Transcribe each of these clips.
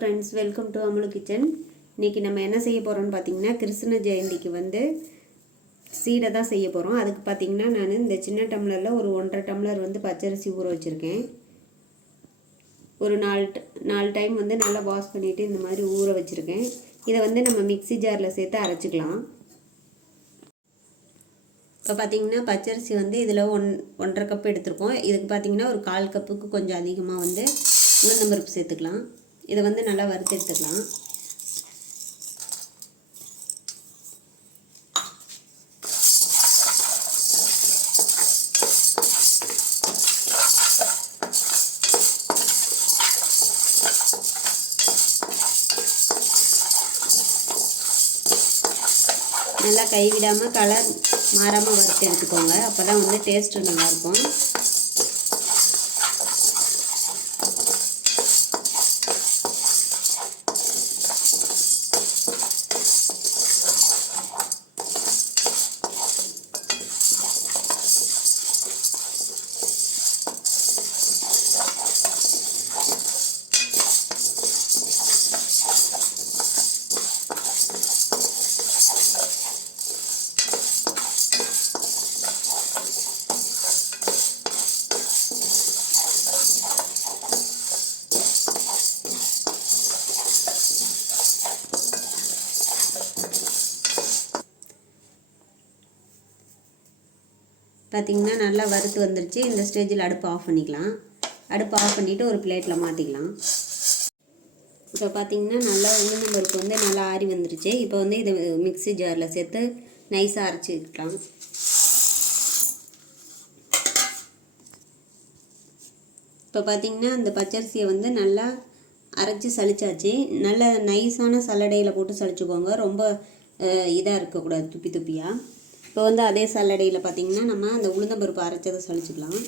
Friends welcome to Amulu kitchen இன்றைக்கி நம்ம என்ன செய்ய போகிறோம்னு பார்த்தீங்கன்னா கிருஷ்ண ஜெயந்திக்கு வந்து சீடை தான் செய்ய போகிறோம் அதுக்கு பார்த்தீங்கன்னா நான் இந்த சின்ன டம்ளரில் ஒரு ஒன்றரை டம்ளர் வந்து பச்சரிசி ஊற வச்சுருக்கேன். ஒரு நாலு நாலு டைம் வந்து நல்லா வாஷ் பண்ணிவிட்டு இந்த மாதிரி ஊற வச்சுருக்கேன். இதை வந்து நம்ம மிக்ஸி ஜாரில் சேர்த்து அரைச்சிக்கலாம். இப்போ பார்த்தீங்கன்னா பச்சரிசி வந்து இதில் ஒன் ஒன்றரை கப் எடுத்திருக்கோம். இதுக்கு பார்த்தீங்கன்னா ஒரு கால் கப்புக்கு கொஞ்சம் அதிகமாக வந்து உளுந்தம்பருப்பு சேர்த்துக்கலாம். இதை வந்து நல்லா வறுத்து எடுத்துக்கலாம் நல்லா கைவிடாமல் கலர் மாறாமல் வறுத்து எடுத்துக்கோங்க. அப்போ தான் வந்து டேஸ்ட்டு நல்லாயிருக்கும் பார்த்திங்கன்னா நல்லா வறுத்து வந்துருச்சு. இந்த ஸ்டேஜில் அடுப்பு ஆஃப் பண்ணிக்கலாம். அடுப்பு ஆஃப் பண்ணிவிட்டு ஒரு பிளேட்டில் மாற்றிக்கலாம் இப்போ பார்த்திங்கன்னா நல்லா உளுந்தம் பருப்பு வந்து நல்லா ஆறி வந்துருச்சு. இப்போ வந்து இதை மிக்ஸி ஜாரில் சேர்த்து நைஸாக அரைச்சிக்கலாம் இப்போ பார்த்திங்கன்னா அந்த பச்சரிசியை வந்து நல்லா அரைச்சி சலிச்சாச்சு நல்ல நைஸான சல்லடையில் போட்டு சளிச்சுக்கோங்க. ரொம்ப இதாக இருக்கக்கூடாது. துப்பி துப்பியாக இப்போ வந்து அதே சல்லடையில் பார்த்தீங்கன்னா நம்ம அந்த உளுந்தம்பருப்பு அரைச்சதை சளிச்சுக்கலாம்.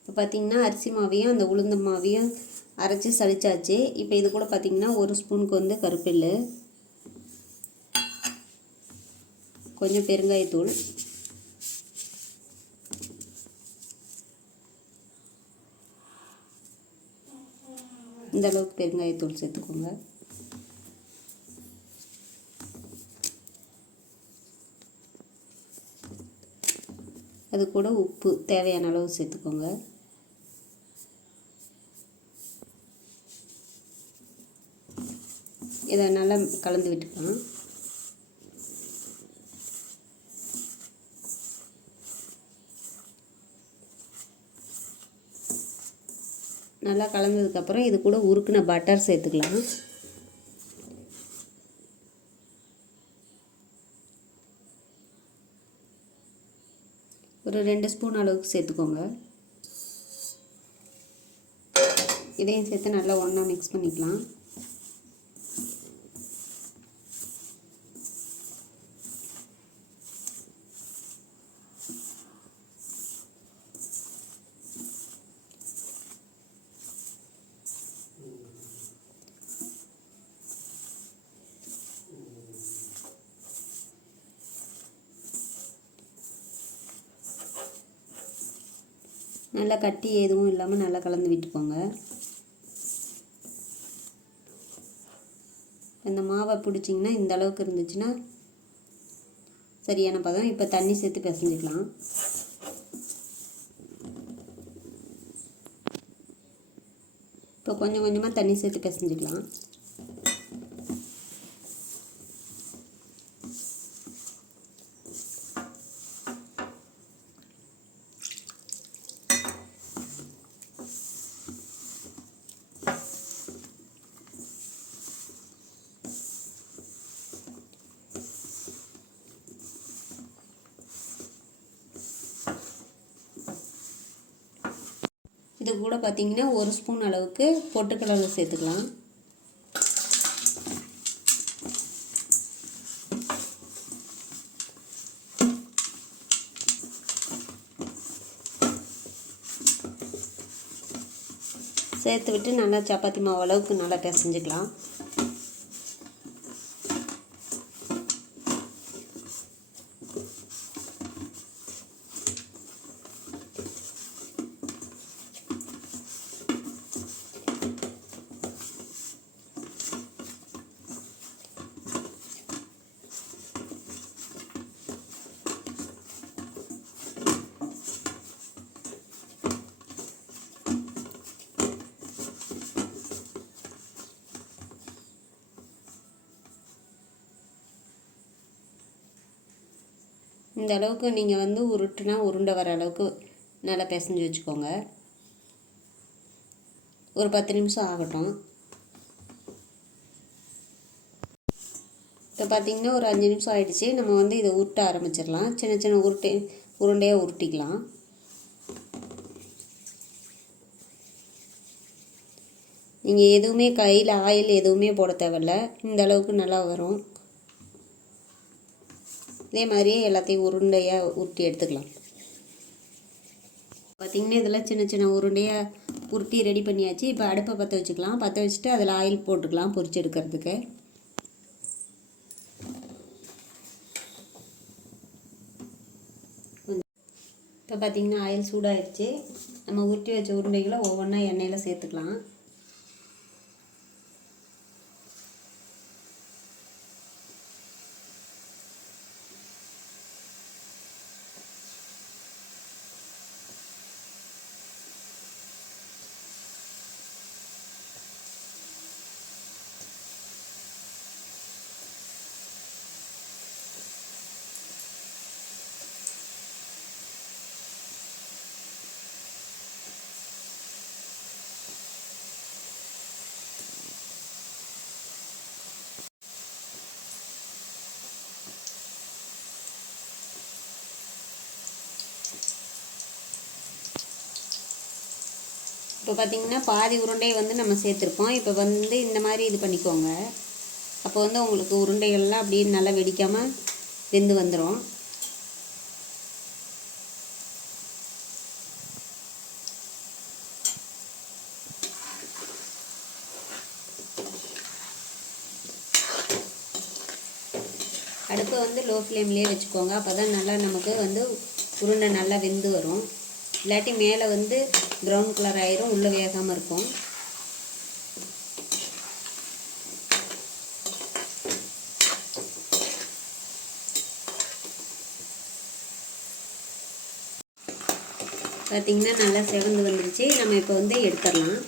இப்போ பார்த்தீங்கன்னா அரிசி மாவையும் அந்த உளுந்த மாவையும் அரைச்சி சலிச்சாச்சு இப்போ இது கூட பார்த்தீங்கன்னா ஒரு ஸ்பூனுக்கு வந்து கருப்பெல்லு. கொஞ்சம் பெருங்காயத்தூள். இந்த அளவுக்கு பெருங்காயத்தூள் சேர்த்துக்கோங்க. அது கூட உப்பு தேவையான அளவு சேர்த்துக்கோங்க. இதை நல்லா கலந்து விட்டுக்கலாம். நல்லா கலந்ததுக்கப்புறம் இது கூட உருக்குன பட்டர் சேர்த்துக்கலாம். ஒரு ரெண்டு ஸ்பூன் அளவுக்கு சேர்த்துக்கோங்க. இதையும் சேர்த்து நல்லா ஒன்றா மிக்ஸ் பண்ணிக்கலாம். நல்லா கட்டி எதுவும் இல்லாமல் நல்லா கலந்து விட்டுக்கோங்க. இந்த மாவை பிடிச்சிங்கன்னா இந்த அளவுக்கு இருந்துச்சுன்னா சரியான பதம். இப்போ தண்ணி சேர்த்து பிசைஞ்சிக்கலாம். இப்போ கொஞ்சம் கொஞ்சமாக தண்ணி சேர்த்து பிசைஞ்சிக்கலாம். இது கூட பார்த்திங்கன்னா ஒரு ஸ்பூன் அளவுக்கு பொட்டுக்கடலை சேர்த்துக்கலாம். சேர்த்து விட்டு நல்லா சப்பாத்தி மாவு அளவுக்கு நல்லா பிசைஞ்சிக்கலாம். இந்த அளவுக்கு நீங்கள் வந்து உருட்டுனா உருண்டை வர அளவுக்கு நல்லா பிசைஞ்சு வச்சுக்கோங்க. ஒரு பத்து நிமிஷம் ஆகட்டும். இப்போ பார்த்தீங்கன்னா ஒரு அஞ்சு நிமிஷம் ஆகிடுச்சு நம்ம வந்து இதை உருட்ட ஆரம்பிச்சிடலாம். சின்ன சின்ன உருட்டை உருண்டையாக உருட்டிக்கலாம். நீங்கள் எதுவுமே கையில் ஆயில் எதுவுமே போட தேவையில்ல. இந்த அளவுக்கு நல்லா வரும். இதே மாதிரியே எல்லாத்தையும் உருண்டையாக உருட்டி எடுத்துக்கலாம். பார்த்திங்கன்னா இதெல்லாம் சின்ன சின்ன உருண்டையாக உருட்டி ரெடி பண்ணியாச்சு. இப்போ அடுப்பை பற்ற வச்சுக்கலாம். பற்ற வச்சுட்டு அதில் ஆயில் போட்டுக்கலாம் பொரிச்சு எடுக்கிறதுக்கு. இப்போ பார்த்திங்கன்னா ஆயில் சூடாகிடுச்சு நம்ம உருட்டி வச்ச உருண்டைகளை ஒவ்வொன்றா எண்ணெயில் சேர்த்துக்கலாம். இப்போ பார்த்திங்கன்னா பாதி உருண்டையை வந்து நம்ம சேர்த்துருப்போம். இப்போ வந்து இந்த மாதிரி இது பண்ணிக்கோங்க. அப்போ வந்து உங்களுக்கு உருண்டைகள்லாம் அப்படியே நல்லா வெடிக்காமல் வெந்து வந்துடும் அடுப்பை வந்து லோ ஃப்ளேம்லேயே வச்சுக்கோங்க. அப்போ தான் நல்லா நமக்கு வந்து உருண்டை நல்லா வெந்து வரும். இல்லாட்டி மேலே வந்து ப்ரௌன் கலர் ஆயிரும் உள்ளே வேகாமல் இருக்கும். பார்த்திங்கன்னா நல்லா செவந்து வந்துருச்சு. நம்ம இப்போ வந்து எடுத்துடலாம்.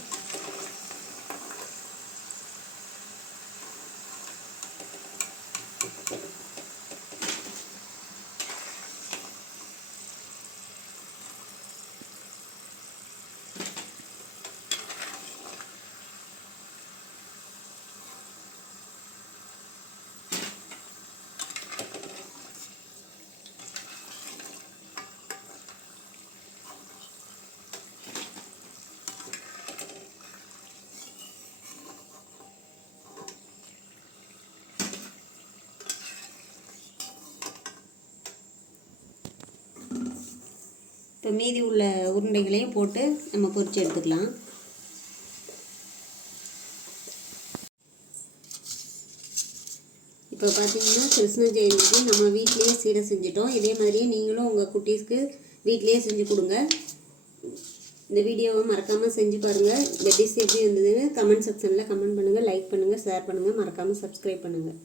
இப்போ மீதி உள்ள உருண்டைகளையும் போட்டு நம்ம பொரிச்சு எடுத்துக்கலாம். இப்போ பார்த்தீங்கன்னா கிருஷ்ண ஜெயந்திக்கு நம்ம வீட்லேயே சீடை செஞ்சிட்டோம். இதே மாதிரியே நீங்களும் உங்கள் குட்டீஸ்க்கு வீட்லேயே செஞ்சு கொடுங்க. இந்த வீடியோவை மறக்காமல் செஞ்சு பாருங்கள் இந்த டிஷ் எப்படி இருந்ததுன்னு கமெண்ட் செக்ஷனில் கமெண்ட் பண்ணுங்கள் லைக் பண்ணுங்கள் ஷேர் பண்ணுங்கள் மறக்காமல் சப்ஸ்கிரைப் பண்ணுங்கள்